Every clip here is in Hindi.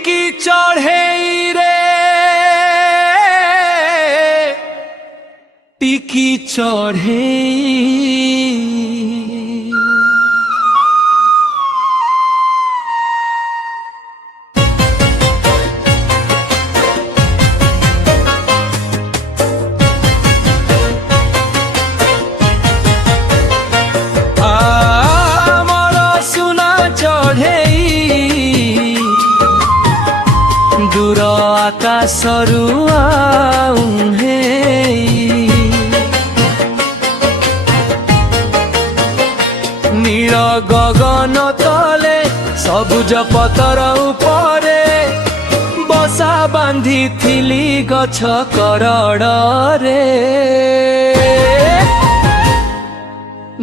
टिकी चढ़े रे टिकी चढ़े। दूर आकाशरू आउहे नील गगन तले सबुज पतर उपरे बसा बांधी थिली गछ करड़े।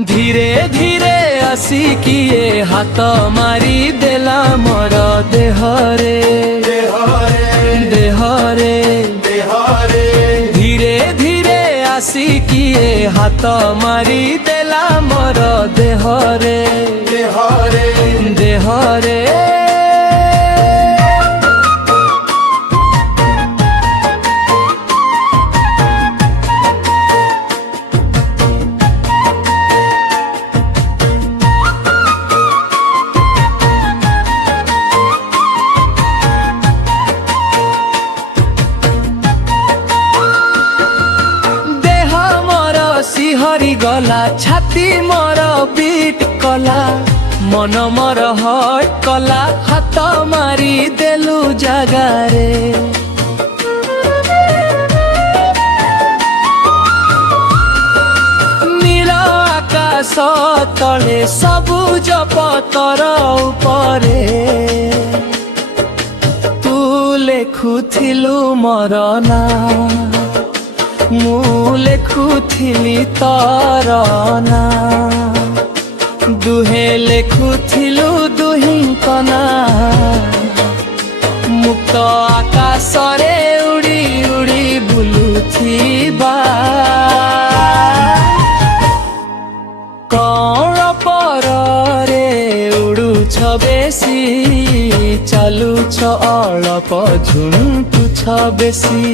धीरे धीरे आसिकिए हाथ मारी देला मोर देहरे देहरे देहरे। धीरे धीरे आसिकिए हाथ मारी देला मोर देहरे देहरे देहरे। हरी गला छाती मोर बीट कला मन मोर हट कला हाथ मारी देलु जगारे। नील आकाश तले सबुज पतर उपरे तू लेखुथिलु मोर ना मु लेखुथिली तार ना दुहे लेखुथिलु दुहिंक ना। मुक्त आकाश रे उड़ी उड़ी बुलुथिबा कौन पर रे उड़ुछ बेसी चालुछ अल्प झुंटुछ बेसी।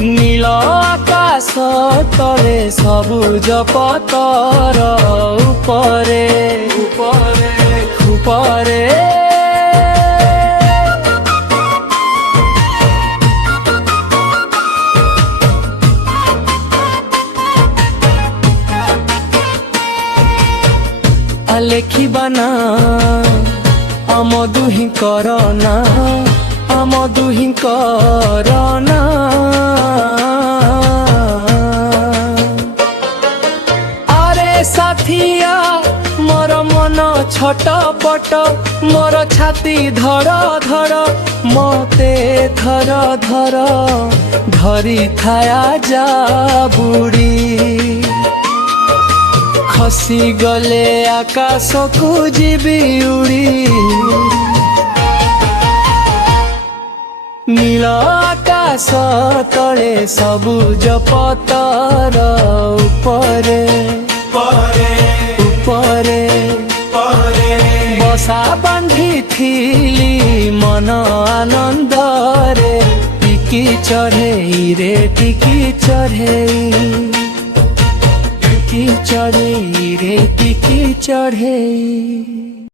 नील आकाश तले सबुज पतर उपरे उपरे उपरे। लेखिबा ना आम दुहि करना आम दुहि करना। अरे साथिया मोर मन छटपट मोर छाती धर धर मते धर धर धरी थाया जा बुड़ी। खसी गले आकाश को जीवी उड़ी। नील आकाश तले सबुज पतर उपरे उपरे बसा बांधी थिली मन आनंद रे टिकी चढ़े रे टिकी चढ़े टिकी चढ़े रे टिकी चढ़े।